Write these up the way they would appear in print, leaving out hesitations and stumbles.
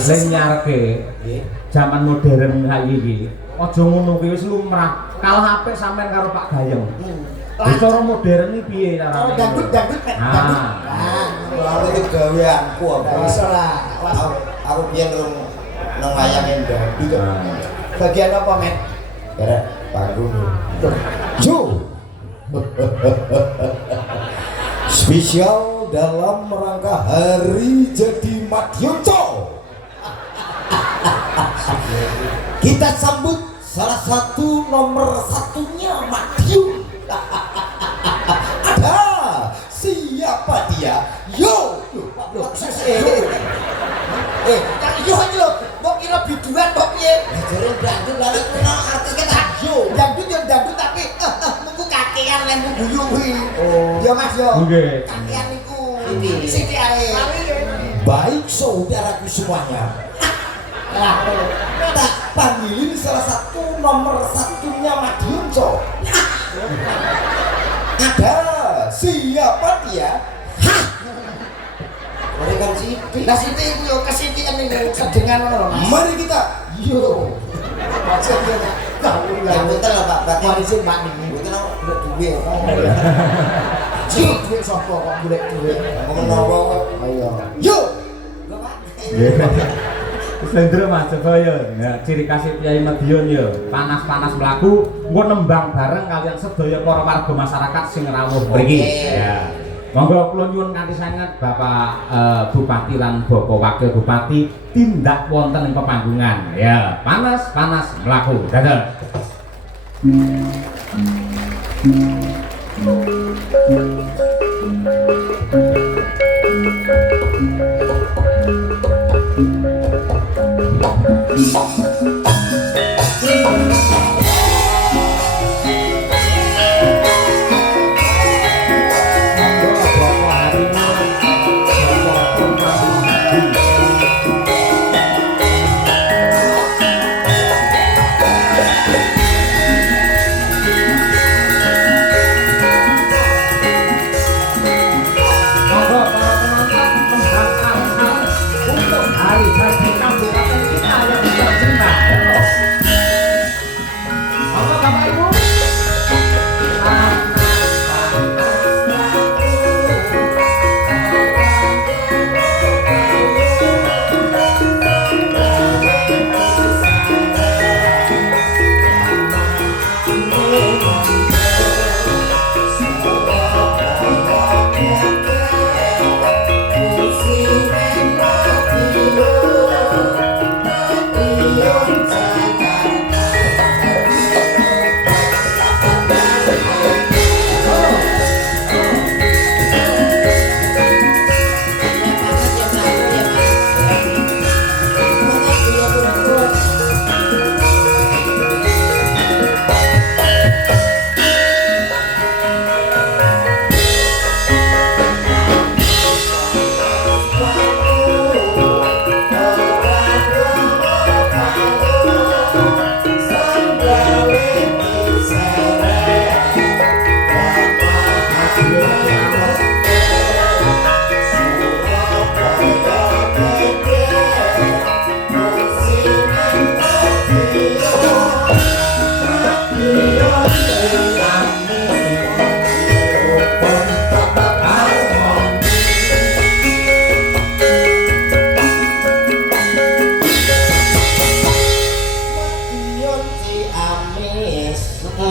Sing nyarke zaman modern kaya iki. Aja ngono kuwi wis lumrah. Kalah apik sampean karo Pak Gayeng. Wis cara modern iki piye carane? Dangdut dangdut. Lalu itu gaweanku apa? Bisa lah. Aku biyen nang wayangin dangdut. Bagian apa, Met? Karena panggung. Yo. Spesial dalam rangka hari jadi Madiunco. Kita sambut salah satu nomor satunya Madiun. Ada siapa dia? Yo. Yo ini lho, mau kira biduan kok piye? Jare dangdut lalu kenal artinya tak yo. Dangdut yo dangdut tapi mengku kakean lemu guyu kuwi. Oh. Yo Mas yo. Nggih. Kakean niku. Sithik ae. Baik saudaraku semuanya. Tak panggilin salah satu nomor satunya Madiunco. Ada siapa dia? Hah? Mereka Siti. Lah Siti iku yo kesitian niku sedengan ngono lho Mas. Mari kita. Yo. Maksud yo Yang betul lah Pak. Berarti Wah izin Pak niki. betul lah udah duit. Cik duit sapa kok golek duit. Ngomong apa? Ayo. Yo. Slendro Mas Jaya. Ya, ciri khas Kyai Madiun ya, panas-panas mlaku, engko nembang bareng kalian sedaya para warga masyarakat sing rawuh mriki. Ya. Monggo kula nyuwun kanthi sanget Bapak Bupati lan Bapak Wakil Bupati tindak wonten ing pepanggungan. Ya, panas-panas mlaku. Dadah.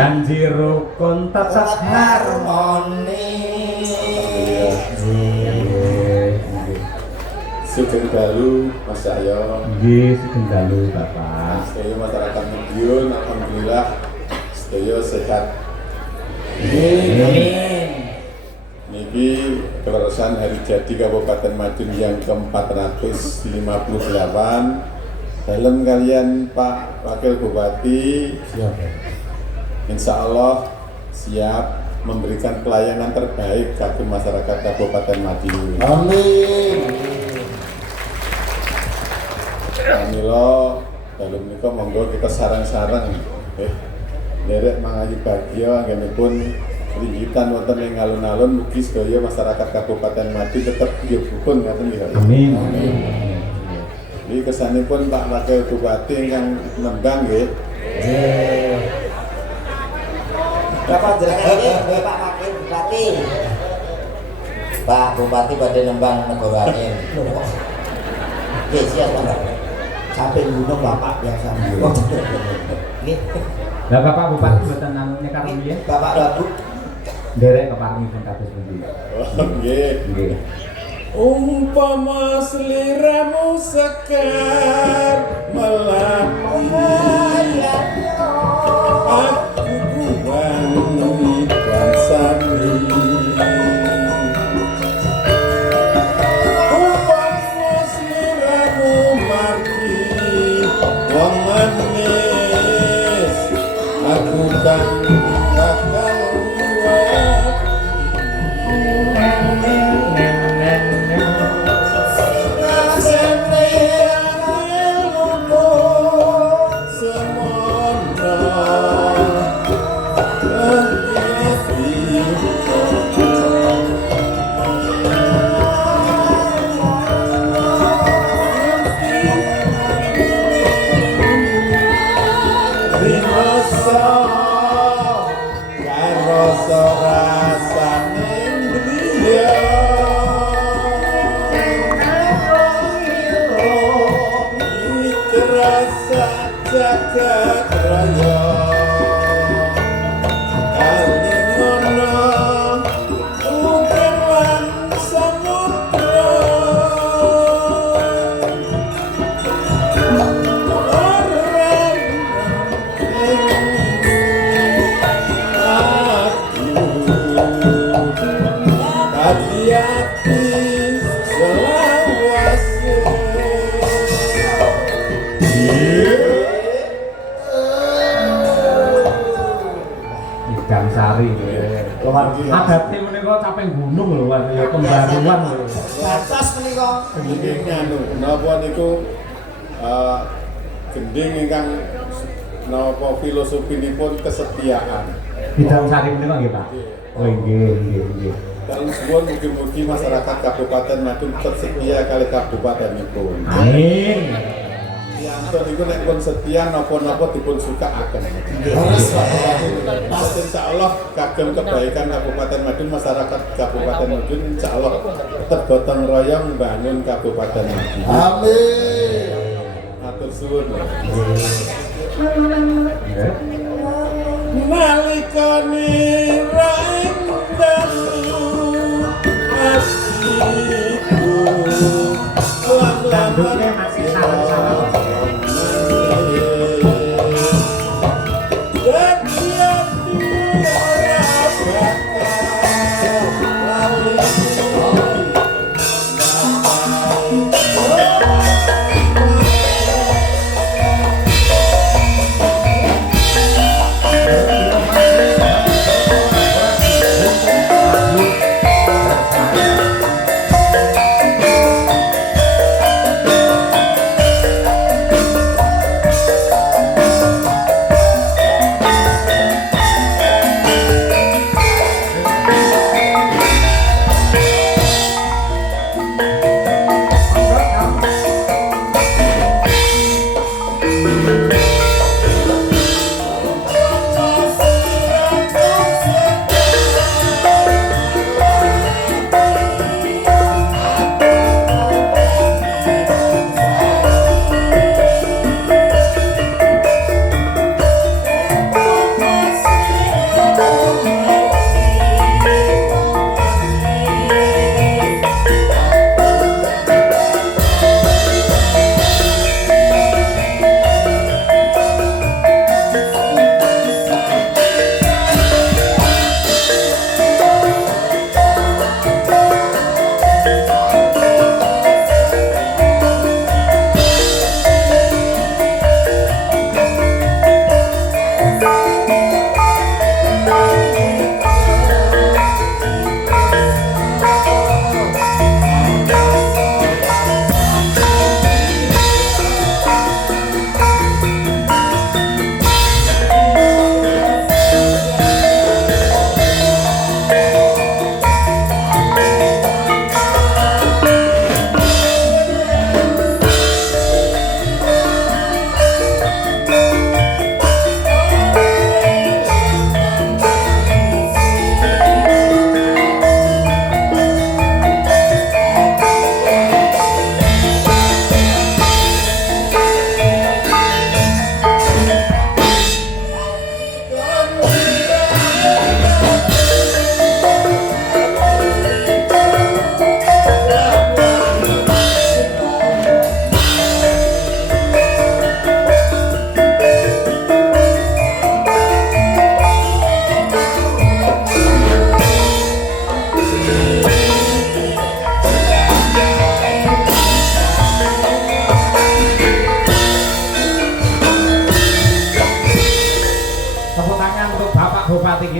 Janji rukun tetap harmonis. Sugeng dalu Mas Cahyo. Nggih, sugeng dalu Bapak. Sedaya masyarakat Madiun, alhamdulillah sedaya sehat. Amin. Niki kelulusan hari jadi Kabupaten Madiun yang ke-458. Dalam kalian Pak Wakil Bupati, insya Allah siap memberikan pelayanan terbaik bagi masyarakat Kabupaten Madiun. Amin. Kamilo dalam menika monggo kita sarang-sarang derek mangaji bagya anggenipun ringgitan wonten ing alun-alun mugi sedaya masyarakat Kabupaten Madiun tetep rukun ngaten nggih. Amin. Iki kesanipun Pak Wakil Bupati ingkang nembang nggih. Bapak jenenge Pak Wakil Bupati. Pak Bupati pada nembang negarane. Nggih, siap Pak. Sampai gunung Bapak biasa. Nggih. Lah Bapak Bupati mboten nang nyekar piye? Bapak Babu. Nderek keparengipun kados pundi? Oh nggih. Nggih. Umpama seliramu sekar melati, aku kubangi dan sandi. Umpama seliramu mati wong manis, aku kan bakal liwat. Jagat raya Kalingono Ukeran samudra Orang aku hati-hati selawase. Ikan sari. Adate menika caping gunung lho, ya pembaruan lho. Batas menika. Nggih nganu, napa niku gending ingkang napa filosofipun kesetiaan. Bidang sari menika nggih, Pak. Oh nggih, nggih, nggih. Dalem suwun mugi-mugi masyarakat Kabupaten Madiun tetep setia kali kabupatenipun. Amin. Yanto niku nek pun setia napa-napa dipun sukaaken. Harus Pak. Insyaallah kagem kebaikan Kabupaten Madiun, masyarakat Kabupaten Madiun insyaallah tetep gotong royong bangun Kabupaten Madiun. Amin. Matur suwun. Nggih. Nalikane ra endalu hatiku Dandutnya masih salah-salah.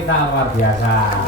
kita luar biasa.